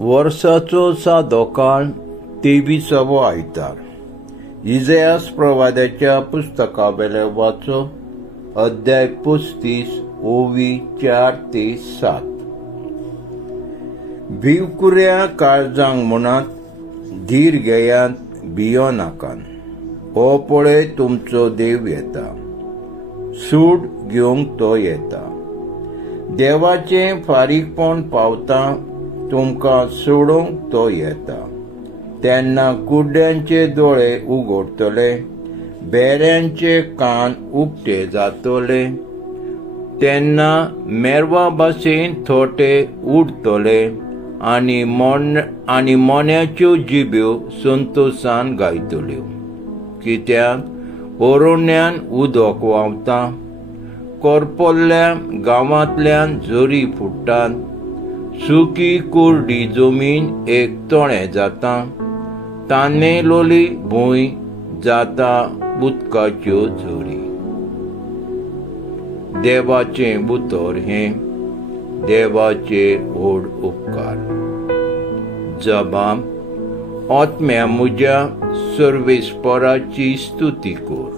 वर्साचो सादो काळ 23वो आयतार. इजायास प्रवाद्याच्या पुस्तका वेले वाचो अध्याय 35 ओवी 4 ते 7. भिवकुऱ्या काळजांक म्हणात धीर घेयात भियो नाकान. हो पळय तुमचो देव येता, सूड घेवंक तो येता. देवाचें फारीकपण पावता, तुमकां सोडूंक तो येता. तेन्ना कुड्ड्यांचे दोळे उगडटले, बेऱ्यांचे कान उक्ते जातले. तेन्ना मेरवा भाशेन थोटे उडतले आनी मोन्याच्यो जिब्यो संतोशान गायतल्यो. कित्याक ओरोण्यान उदक व्हांवता, कोरपोल्ल्या गांवांतल्यान झरी फुट्टात. सुकी कोरडी जमीन एक तोणें जाता, तांदळेलोली भूंय जाता उदकाच्यो झरी. देवाचें उतर हें, देवाचेर व्हड उपकार. जबाब: आत्म्या म्हज्या सर्वेस्पराची स्तुती कर.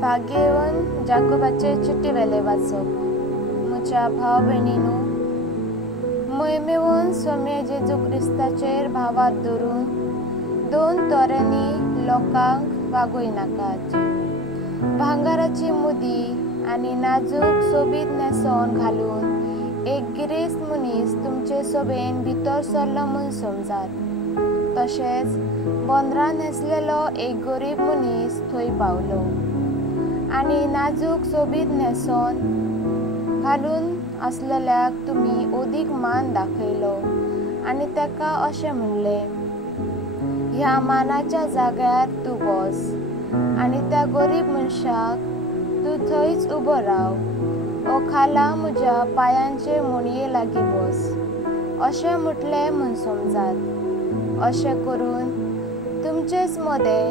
भाग्यवन जाकोबाचे चिट्टी वेले वाचप. म्हज्या भाव भयणींनो, मोहिमेवन सोम्य जेजू क्रिस्ताचेर भावात धरून दोन तोऱ्यांनी लोकांक वागूय नाकात. भांगाराची मुदी आनी नाजूक सोबीत नेसोन घालून एक गिरेस्त मनीस तुमचे सोबेन भितर सरलो म्हूण समजात. तशेंच बोंदरान न्हेसलेलो एक गरीब मनीस थंय पावलो आनी नाजूक सोबीत नेसोन घालून आसलेल्याक तुमी ओदीक मान दाखयलो आनी ताका अशें म्हणलें, ह्या मानाच्या जाग्यार तूं बस आनी त्या गरीब मनशाक तूं थंयच उबो राव. ओ खाला म्हज्या पांयांचे मोणये लागीं बस अशें म्हटलें म्हूण समजात. अशें करून तुमचेच मदें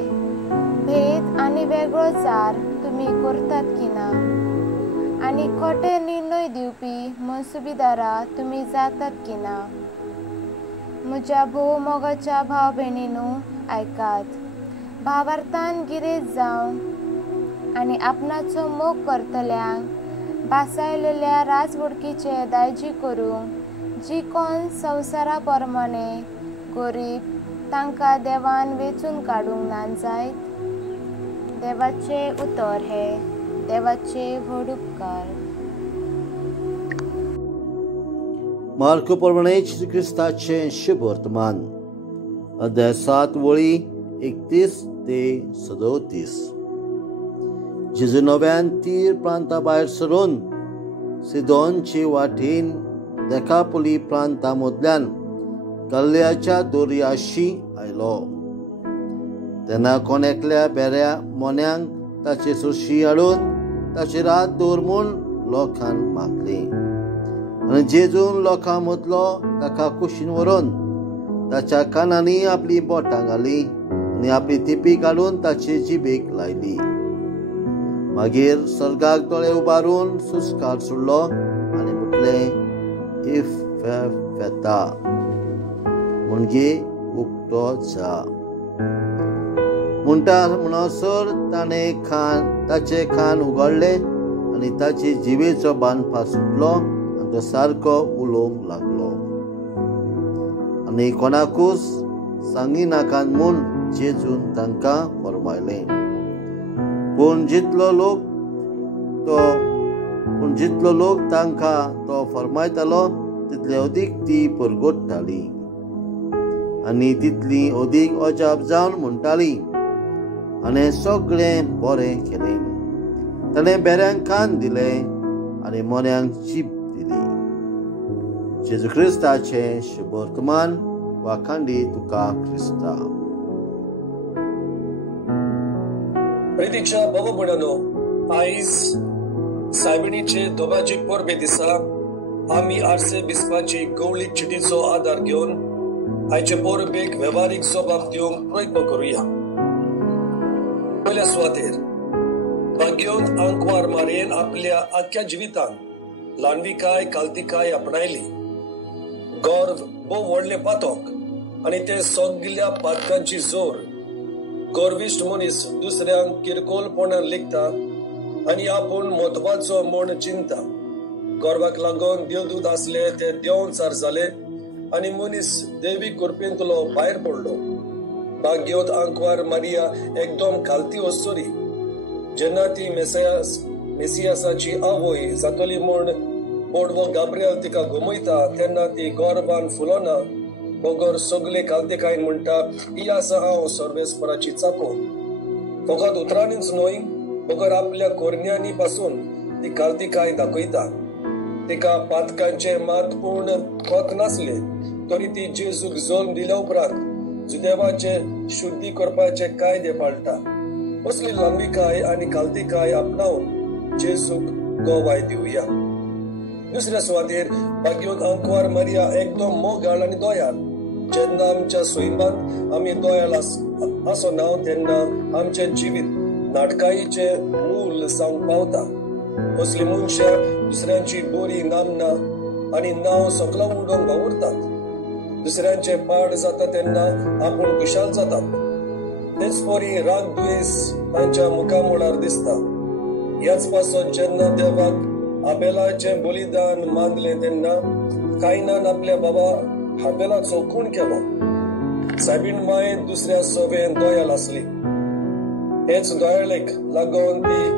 भेद आनी वेगळो जार तुमी करतात की ना, आनी खोटे निर्णय दिवपी मनसुबीदारा तुमी जातात की ना. म्हज्या भोव मोगाच्या भाव भयणींनो, आयकात. भावार्थान गिरेज जावं आनी आपणाचो मोग करतल्यांक बासायलेल्या राजवडकीचे दायजी करूंक जी कोण संवसारा प्रमाणे गरीब, तांकां देवान वेचून काडूंक ना जायत. देवाचे उतर हे, देवाचे व्हड उपकार. मार्क प्रमाणे जेजू क्रिस्ताचे शुभ वर्तमान अध्याय 7 वळी 31 ते 37. जेजू नव्यान तीर प्रांता भायर सरून सिदोनचे वाटेन देकापोली प्रांता मदल्यान गल्लियाच्या दर्याशी आयलो. तेन्ना कोण एकल्या बेऱ्या मोन्यांक ताचे सुशी हाडून ताचेर हात दवर म्हूण लोकांन मागली. आनी जेजून लोकां मदलो ताका कुशीन व्हरून ताच्या कानांनी आपली बोटां घाली आनी आपली तिपी काडून ताचे जिबेक लायली. मागीर सर्गाक दोळे उबारून सुस्कार सोडलो आनी म्हटलें, इफेफेता, म्हणजे उक्तो जा. म्हणटा म्हणसर ताणें ताचे कान उगडले आनी ताची जिवेचो बांदपार सुटलो आनी तो सारको उलोवंक लागलो. आनी कोणाकूच सांगी नाकात म्हूण जेजून तांकां फर्मायलें. पूण जितलो लोक तांकां तो फर्मायतालो तितले अदीक ती परगोडटाली आनी तितली अदीक अजाप जावन म्हणटाली, आनी सगळें बरें केलें. ताणें बेऱ्यांक कान दिले आनी मोन्यांक जीब दिली. जेजू क्रिस्ताचें शुभ वर्तमान. वाखांडी तुका क्रिस्ता. प्रितीच्या बाबू भयणांनो, आयज सायबिणीचे दोगाजी परबे दिसा आमी आरसे बिस्पाची गवळीक चिटीचो आदार घेवन आयचे परबेक वेव्हारीक जबाब दिवंक प्रयत्न करुया. पयल्या सुवातेर भाग्योन आंकवार मारयेन आपल्या आख्या जिवितांत ल्हानविकाय कालतिकाय आपणायली. गर्व भोव व्हडले पातक आनी ते सगळ्या पातकांची जोर. गर्विश्ट मनीस दुसऱ्यांक किरकोलपणान लेखता आनी आपूण म्हत्वाचो म्हूण चिंता. गर्वाक लागून देवदूत आसले ते देंवचार जाले आनी मनीस देवी कृपेंतलो भायर पडलो. भाग्योत आंकवार मारिया एकदम खालती वचोरी. जेन्ना ती मेसियासाची आवय जातली म्हूण बोडवो गाब्रियल तिका घुमयता तेन्ना ती गर्वान फुलोना. बगर सगळे कालतेकायन म्हणटा, ही आसा हांव सर्वेस्पराची चाकोन. फकत उतरांनीच न्हय, बगर आपल्या कोरण्यांनी पासून ती कालतिकाय दाखयता. तिका पातकांचे मात पूर्ण खत नासले तरी ती जेजूक जल्म दिल्या उपरांत जुदेवाचे शुद्धी करपाचे कायदे पाळटा. असली ल्हानविकाय आनी कालतिकाय आपणावन जेजूक गोवाय दिवया. दुसऱ्या सुवातेर भाग्योत आंकवार मारिया एकदम मोगाळ आनी दोयाल. जेन्ना आमच्या स्वयंबांत आमी दोयाल आसना तेन्ना आमचे जिवीत नाटकाईचे मूल जावंक पावता. असली मनशां दुसऱ्यांची बरी नामना आनी नांव सगळा उडोवन वावुरतात. दुसऱ्यांचे पाड जाता तेन्ना आपूण खुशाल जातात. तेच परी राग दुयेस तांच्या मुखामोळार दिसता. ह्याच पासून जेन्ना देवाक हाबेलाचे बलिदान मानले तेन्ना कायनान आपल्या बाबा हाबेलाचो खून केलो. सायबीण माय दुसऱ्या सवेन दोयाल आसली. हेच दोयाळेक लागून ती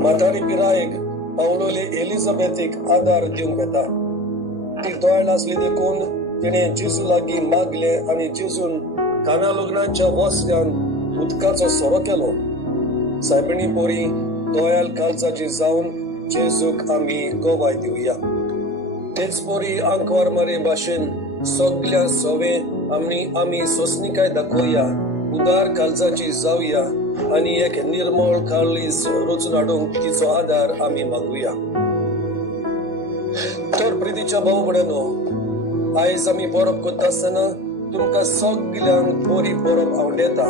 म्हातारी पिरायेक पावलोली एलिझाबेथीक आदार दिवंक येता. ती दोयाळ आसली देखून तिणे जेजू लागीं मागले आनी जेजून काना लग्नाच्या वस्त्यान उदकाचो सोरो केलो. सायबिणी पोरी दोयाल कालचाची जावन जेजूक आमी गोवाय दिवया. तेच पोरी आंकवार मारे भाशेन सगळ्या सवे आमी सोसणीकाय दाखोवया. उदार कालचाची जावया आनी एक निर्मळ काळीज रचून हाडूंक तिचो आदार आमी मागुया. तर प्रितीच्या भाऊ भयणींनो, आयज आमी बरोवप करता आसतना तुमकां सगळ्यांक बरी बरोवप आवडेता.